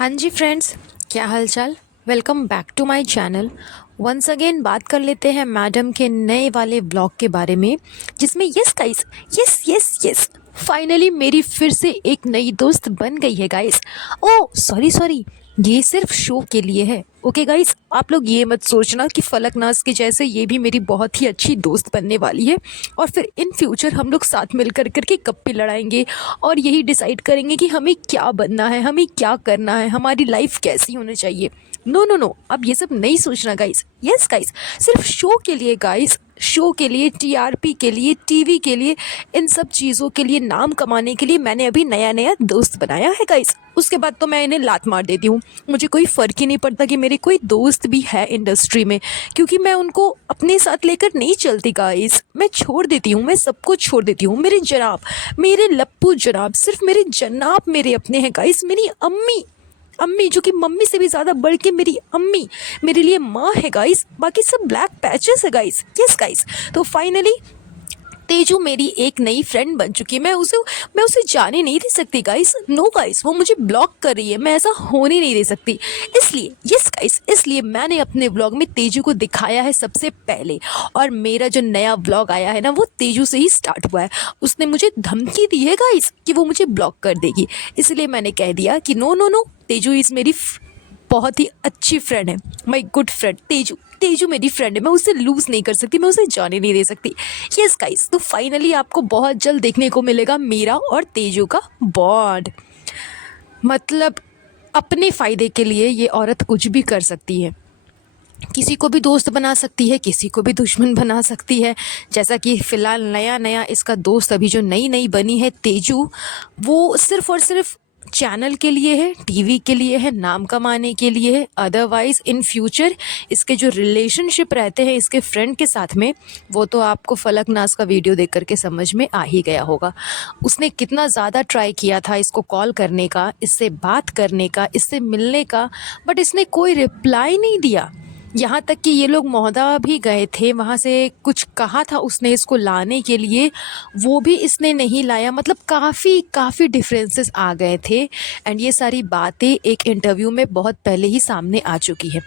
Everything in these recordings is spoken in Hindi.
हाँ जी फ्रेंड्स, क्या हालचाल। Welcome back to my channel. Once again बात कर लेते हैं मैडम के नए वाले ब्लॉग के बारे में, जिसमें yes guys, yes yes yes, finally मेरी फिर से एक नई दोस्त बन गई है गाइस। ओ सॉरी सॉरी, ये सिर्फ शो के लिए है। ओके गाइस, आप लोग ये मत सोचना कि फलकनाज के जैसे ये भी मेरी बहुत ही अच्छी दोस्त बनने वाली है और फिर इन फ्यूचर हम लोग साथ मिल कर करके गप्पे लड़ाएंगे और यही डिसाइड करेंगे कि हमें क्या बनना है, हमें क्या करना है, हमारी लाइफ कैसी होनी चाहिए। नो नो नो, अब ये सब नहीं सोचना गाइस। यस गाइस, सिर्फ शो के लिए गाइस, शो के लिए, टीआरपी के लिए, टीवी के लिए, इन सब चीज़ों के लिए, नाम कमाने के लिए मैंने अभी नया नया दोस्त बनाया है गाइस। उसके बाद तो मैं इन्हें लात मार देती हूँ। मुझे कोई फ़र्क ही नहीं पड़ता कि मेरे कोई दोस्त भी है इंडस्ट्री में, क्योंकि मैं उनको अपने साथ लेकर नहीं चलती गाइस। मैं छोड़ देती हूँ, मैं सबको छोड़ देती हूँ। मेरे जनाब, मेरे लप्पू जनाब, सिर्फ मेरे जनाब मेरे अपने हैं गाइस। मेरी अम्मी, अम्मी जो कि मम्मी से भी ज़्यादा बढ़ के मेरी अम्मी मेरे लिए माँ है गाइस। बाकी सब ब्लैक पैचेस है गाइस। यस गाइस, तो फाइनली तेजू मेरी एक नई फ्रेंड बन चुकी है। मैं उसे जाने नहीं दे सकती गाइस। नो गाइस, वो मुझे ब्लॉक कर रही है, मैं ऐसा होने नहीं दे सकती। इसलिए यस गाइस, इसलिए मैंने अपने व्लॉग में तेजू को दिखाया है सबसे पहले। और मेरा जो नया व्लॉग आया है ना, वो तेजू से ही स्टार्ट हुआ है। उसने मुझे धमकी दी है गाइस कि वो मुझे ब्लॉक कर देगी। इसलिए मैंने कह दिया कि no no no, Teju is मेरी बहुत ही अच्छी फ्रेंड है, my good friend Teju. Teju मेरी फ्रेंड है, मैं उसे लूज़ नहीं कर सकती, मैं उसे जाने नहीं दे सकती। यस गाइस, तो फाइनली आपको बहुत जल्द देखने को मिलेगा मेरा और तेजू का बॉन्ड। मतलब अपने फ़ायदे के लिए ये औरत कुछ भी कर सकती है। किसी को भी दोस्त बना सकती है, किसी को भी दुश्मन बना सकती है। जैसा कि फ़िलहाल नया नया इसका दोस्त अभी जो नई नई बनी है तेजू, वो सिर्फ़ और सिर्फ चैनल के लिए है, टीवी के लिए है, नाम कमाने के लिए है। अदरवाइज़ इन फ्यूचर इसके जो रिलेशनशिप रहते हैं इसके फ्रेंड के साथ में, वो तो आपको फलकनाज का वीडियो देख करके समझ में आ ही गया होगा। उसने कितना ज़्यादा ट्राई किया था इसको कॉल करने का, इससे बात करने का, इससे मिलने का, बट इसने कोई रिप्लाई नहीं दिया। यहाँ तक कि ये लोग मौदा भी गए थे, वहाँ से कुछ कहा था उसने इसको लाने के लिए, वो भी इसने नहीं लाया। मतलब काफ़ी काफ़ी डिफरेंसेस आ गए थे। एंड ये सारी बातें एक इंटरव्यू में बहुत पहले ही सामने आ चुकी है।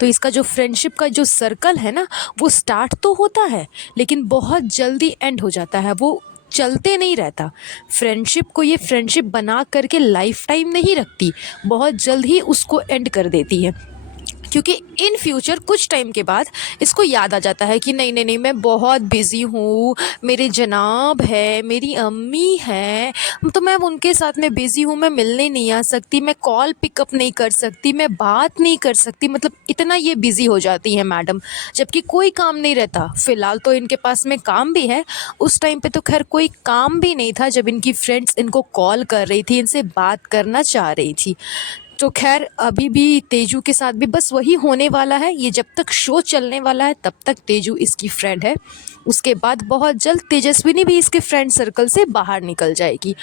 तो इसका जो फ्रेंडशिप का जो सर्कल है ना, वो स्टार्ट तो होता है लेकिन बहुत जल्दी एंड हो जाता है। वो चलते नहीं रहता। फ्रेंडशिप को ये फ्रेंडशिप बना करके लाइफ टाइम नहीं रखती, बहुत जल्द ही उसको एंड कर देती है। क्योंकि इन फ्यूचर कुछ टाइम के बाद इसको याद आ जाता है कि नहीं नहीं नहीं, मैं बहुत बिज़ी हूँ, मेरे जनाब है, मेरी अम्मी है, तो मैं उनके साथ में बिज़ी हूँ, मैं मिलने नहीं आ सकती, मैं कॉल पिकअप नहीं कर सकती, मैं बात नहीं कर सकती। मतलब इतना ये बिज़ी हो जाती है मैडम, जबकि कोई काम नहीं रहता। फ़िलहाल तो इनके पास में काम भी है, उस टाइम पे तो खैर कोई काम भी नहीं था जब इनकी फ्रेंड्स इनको कॉल कर रही थी, इनसे बात करना चाह रही थी। तो खैर अभी भी तेजू के साथ भी बस वही होने वाला है। ये जब तक शो चलने वाला है तब तक तेजू इसकी फ्रेंड है। उसके बाद बहुत जल्द तेजस्विनी भी इसके फ्रेंड सर्कल से बाहर निकल जाएगी।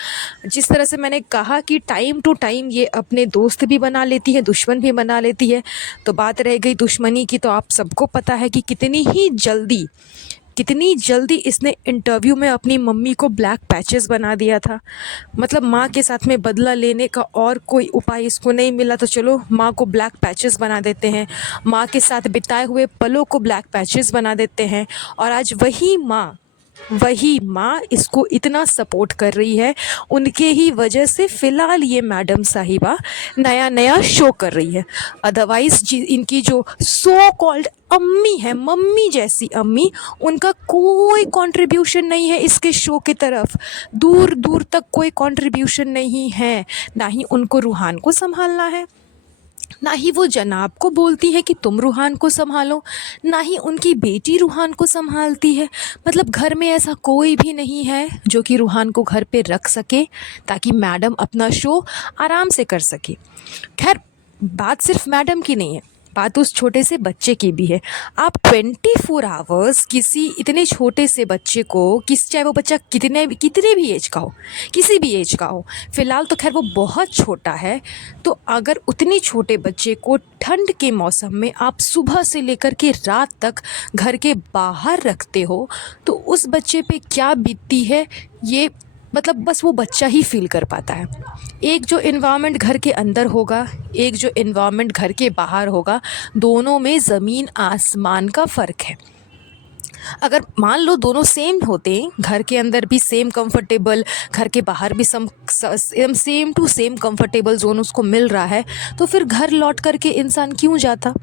जिस तरह से मैंने कहा कि टाइम टू टाइम ये अपने दोस्त भी बना लेती है, दुश्मन भी बना लेती है। तो बात रह गई दुश्मनी की, तो आप सबको पता है कि कितनी जल्दी इसने इंटरव्यू में अपनी मम्मी को ब्लैक पैचेस बना दिया था। मतलब माँ के साथ में बदला लेने का और कोई उपाय इसको नहीं मिला, तो चलो माँ को ब्लैक पैचेस बना देते हैं, माँ के साथ बिताए हुए पलों को ब्लैक पैचेस बना देते हैं। और आज वही माँ इसको इतना सपोर्ट कर रही है। उनके ही वजह से फ़िलहाल ये मैडम साहिबा नया नया शो कर रही है। अदरवाइज़ इनकी जो सो कॉल्ड अम्मी है, मम्मी जैसी अम्मी, उनका कोई कंट्रीब्यूशन नहीं है इसके शो की तरफ। दूर दूर तक कोई कंट्रीब्यूशन नहीं है। ना ही उनको रूहान को संभालना है, ना ही वो जनाब को बोलती है कि तुम रूहान को संभालो, ना ही उनकी बेटी रूहान को संभालती है। मतलब घर में ऐसा कोई भी नहीं है जो कि रूहान को घर पे रख सके ताकि मैडम अपना शो आराम से कर सके। खैर बात सिर्फ मैडम की नहीं है, बात उस छोटे से बच्चे की भी है। आप 24 आवर्स किसी इतने छोटे से बच्चे को, चाहे वो बच्चा कितने भी एज का हो, किसी भी एज का हो, फ़िलहाल तो खैर वो बहुत छोटा है, तो अगर उतने छोटे बच्चे को ठंड के मौसम में आप सुबह से लेकर के रात तक घर के बाहर रखते हो, तो उस बच्चे पे क्या बीतती है ये मतलब बस वो बच्चा ही फील कर पाता है। एक जो इन्वायरमेंट घर के अंदर होगा, एक जो इन्वायरमेंट घर के बाहर होगा, दोनों में ज़मीन आसमान का फ़र्क है। अगर मान लो दोनों सेम होते, घर के अंदर भी सेम कंफर्टेबल, घर के बाहर भी same to same comfortable zone उसको मिल रहा है, तो फिर घर लौट करके इंसान क्यों जाता,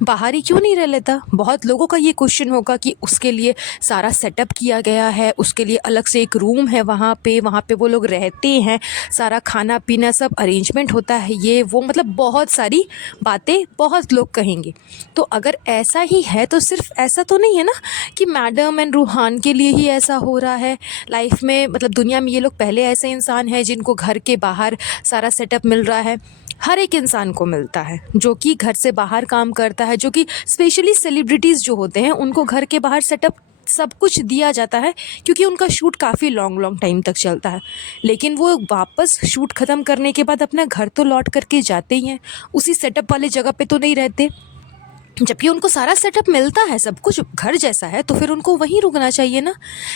बाहर ही क्यों नहीं रह लेता। बहुत लोगों का ये क्वेश्चन होगा कि उसके लिए सारा सेटअप किया गया है, उसके लिए अलग से एक रूम है, वहाँ पे वो लोग रहते हैं, सारा खाना पीना सब अरेंजमेंट होता है, ये वो मतलब बहुत सारी बातें बहुत लोग कहेंगे। तो अगर ऐसा ही है तो सिर्फ ऐसा तो नहीं है ना कि मैडम एंड रूहान के लिए ही ऐसा हो रहा है लाइफ में, मतलब दुनिया में ये लोग पहले ऐसे इंसान हैं जिनको घर के बाहर सारा सेटअप मिल रहा है। हर एक इंसान को मिलता है जो कि घर से बाहर काम करता है, जो कि स्पेशली सेलिब्रिटीज़ जो होते हैं उनको घर के बाहर सेटअप सब कुछ दिया जाता है, क्योंकि उनका शूट काफ़ी लॉन्ग लॉन्ग टाइम तक चलता है। लेकिन वो वापस शूट ख़त्म करने के बाद अपना घर तो लौट करके जाते ही हैं, उसी सेटअप वाले जगह पे तो नहीं रहते। जबकि उनको सारा सेटअप मिलता है, सब कुछ घर जैसा है, तो फिर उनको वहीं रुकना चाहिए ना।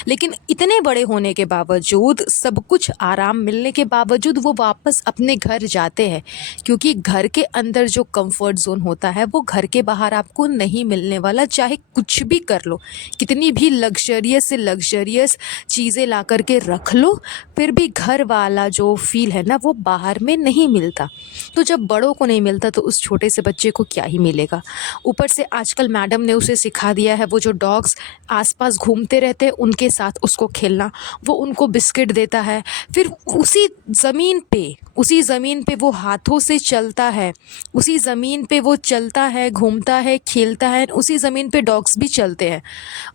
लेकिन इतने बड़े होने के बावजूद, सब कुछ आराम मिलने के बावजूद वो वापस अपने घर जाते हैं, क्योंकि घर के अंदर जो कंफर्ट जोन होता है वो घर के बाहर आपको नहीं मिलने वाला। चाहे कुछ भी कर लो, कितनी भी लग्जरियस से लग्जरियस चीज़ें ला कर के रख लो, फिर भी घर वाला जो फील है ना वो बाहर में नहीं मिलता। तो जब बड़ों को नहीं मिलता तो उस छोटे से बच्चे को क्या ही मिलेगा। ऊपर से आजकल मैडम ने उसे सिखा दिया है, वो जो डॉग्स आसपास घूमते रहते हैं उनके साथ उसको खेलना, वो उनको बिस्किट देता है, फिर उसी ज़मीन पे वो हाथों से चलता है, उसी ज़मीन पे वो चलता है, घूमता है, खेलता है, उसी ज़मीन पे डॉग्स भी चलते हैं।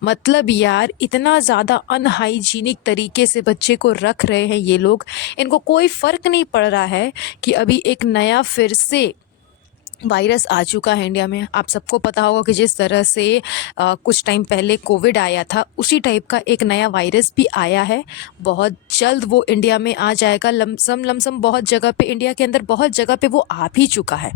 मतलब यार इतना ज़्यादा अनहाइजीनिक तरीके से बच्चे को रख रहे हैं ये लोग, इनको कोई फ़र्क नहीं पड़ रहा है कि अभी एक नया फिर से वायरस आ चुका है इंडिया में। आप सबको पता होगा कि जिस तरह से कुछ टाइम पहले कोविड आया था, उसी टाइप का एक नया वायरस भी आया है। बहुत जल्द वो इंडिया में आ जाएगा, लमसम बहुत जगह पे, इंडिया के अंदर बहुत जगह पे वो आ भी चुका है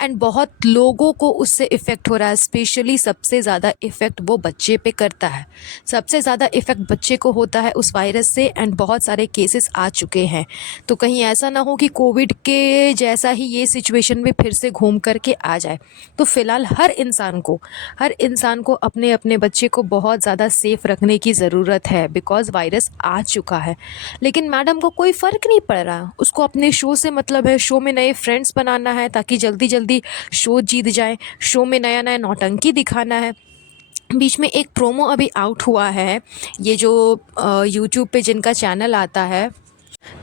एंड बहुत लोगों को उससे इफ़ेक्ट हो रहा है। स्पेशली सबसे ज़्यादा इफ़ेक्ट वो बच्चे पे करता है, सबसे ज़्यादा इफ़ेक्ट बच्चे को होता है उस वायरस से, एंड बहुत सारे केसेस आ चुके हैं। तो कहीं ऐसा ना हो कि कोविड के जैसा ही ये सिचुएशन में फिर से घूम करके आ जाए। तो फ़िलहाल हर इंसान को अपने अपने बच्चे को बहुत ज़्यादा सेफ़ रखने की ज़रूरत है, बिकॉज़ वायरस आ चुका है। लेकिन मैडम को कोई फ़र्क नहीं पड़ रहा, उसको अपने शो से मतलब है, शो में नए फ्रेंड्स बनाना है ताकि जल्दी जल्दी शो जीत जाए, शो में नया नया नौटंकी दिखाना है। बीच में एक प्रोमो अभी आउट हुआ है, ये जो यूट्यूब पे जिनका चैनल आता है,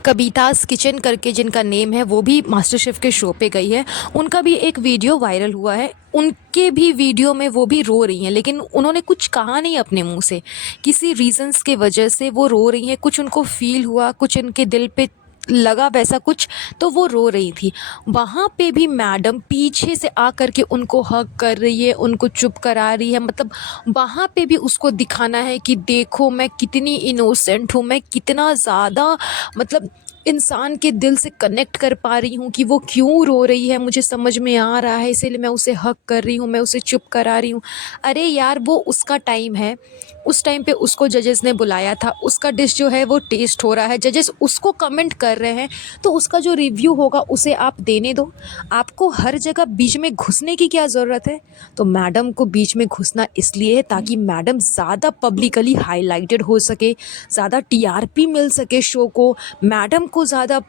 कवितास किचन करके जिनका नेम है, वो भी मास्टर शेफ़ के शो पे गई है, उनका भी एक वीडियो वायरल हुआ है। उनके भी वीडियो में वो भी रो रही हैं, लेकिन उन्होंने कुछ कहा नहीं अपने मुंह से, किसी रीज़न्स के वजह से वो रो रही हैं, कुछ उनको फ़ील हुआ, कुछ उनके दिल पे लगा वैसा कुछ, तो वो रो रही थी। वहाँ पे भी मैडम पीछे से आकर के उनको हग कर रही है, उनको चुप करा रही है। मतलब वहाँ पे भी उसको दिखाना है कि देखो मैं कितनी इनोसेंट हूँ, मैं कितना ज़्यादा मतलब इंसान के दिल से कनेक्ट कर पा रही हूँ कि वो क्यों रो रही है, मुझे समझ में आ रहा है, इसीलिए मैं उसे हग कर रही हूँ, मैं उसे चुप करा रही हूँ। अरे यार वो उसका टाइम है, उस टाइम पे उसको जजेस ने बुलाया था, उसका डिश जो है वो टेस्ट हो रहा है, जजेस उसको कमेंट कर रहे हैं, तो उसका जो रिव्यू होगा उसे आप देने दो। आपको हर जगह बीच में घुसने की क्या ज़रूरत है। तो मैडम को बीच में घुसना इसलिए है ताकि मैडम ज़्यादा पब्लिकली हाईलाइटेड हो सके, ज़्यादा टीआरपी मिल सके शो को, मैडम को ज़्यादा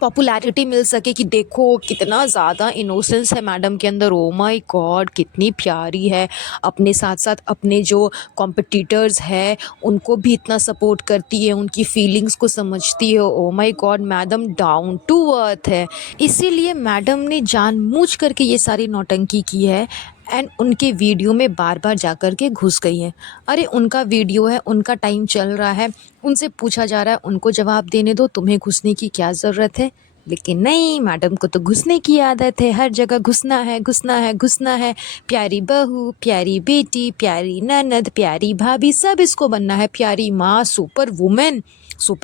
पॉपुलैरिटी मिल सके कि देखो कितना ज़्यादा इनोसेंस है मैडम के अंदर, ओ माय गॉड कितनी प्यारी है, अपने साथ साथ अपने जो कॉम्पिटिटर्स हैं उनको भी इतना सपोर्ट करती है, उनकी फीलिंग्स को समझती है। Oh my God madam down to earth है। इसीलिए मैडम ने जानबूझ करके ये सारी नौटंकी की है एंड उनके वीडियो में बार बार जा कर के घुस गई है। अरे उनका वीडियो है, उनका टाइम चल रहा है, उनसे पूछा जा रहा है, उनको जवाब देने दो, तुम्हें घुसने की क्या ज़रूरत है। लेकिन नहीं, मैडम को तो घुसने की आदत है, हर जगह घुसना है घुसना है घुसना है। प्यारी बहू, प्यारी बेटी, प्यारी ननद, प्यारी भाभी, सब इसको बनना है, प्यारी माँ, सुपर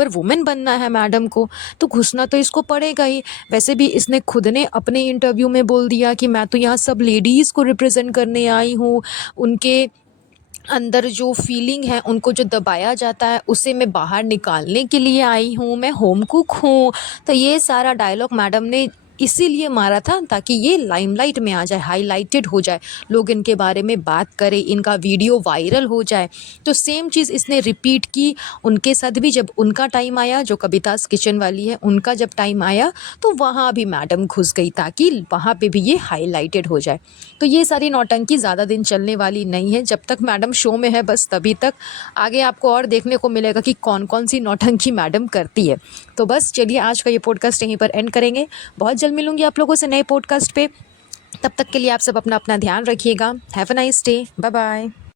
वुमेन बनना है मैडम को, तो घुसना तो इसको पड़ेगा ही। वैसे भी इसने खुद ने अपने इंटरव्यू में बोल दिया कि मैं तो यहाँ सब लेडीज़ को रिप्रेजेंट करने आई हूँ, उनके अंदर जो फीलिंग है उनको जो दबाया जाता है उसे मैं बाहर निकालने के लिए आई हूँ, मैं होम कुक हूँ। तो ये सारा डायलॉग मैडम ने इसीलिए मारा था ताकि ये लाइमलाइट में आ जाए, हाईलाइटेड हो जाए, लोग इनके बारे में बात करें, इनका वीडियो वायरल हो जाए। तो सेम चीज़ इसने रिपीट की उनके साथ भी। जब उनका टाइम आया, जो कविताज़ किचन वाली है, उनका जब टाइम आया तो वहाँ भी मैडम घुस गई ताकि वहाँ पे भी ये हाईलाइटेड हो जाए। तो ये सारी नौटंकी ज़्यादा दिन चलने वाली नहीं है, जब तक मैडम शो में है बस तभी तक। आगे आपको और देखने को मिलेगा कि कौन कौन सी नौटंकी मैडम करती है। तो बस चलिए आज का ये पॉडकास्ट यहीं पर एंड करेंगे। बहुत जल्द मिलूंगी आप लोगों से नए पॉडकास्ट पे। तब तक के लिए आप सब अपना अपना ध्यान रखिएगा। Have a nice day. Bye bye.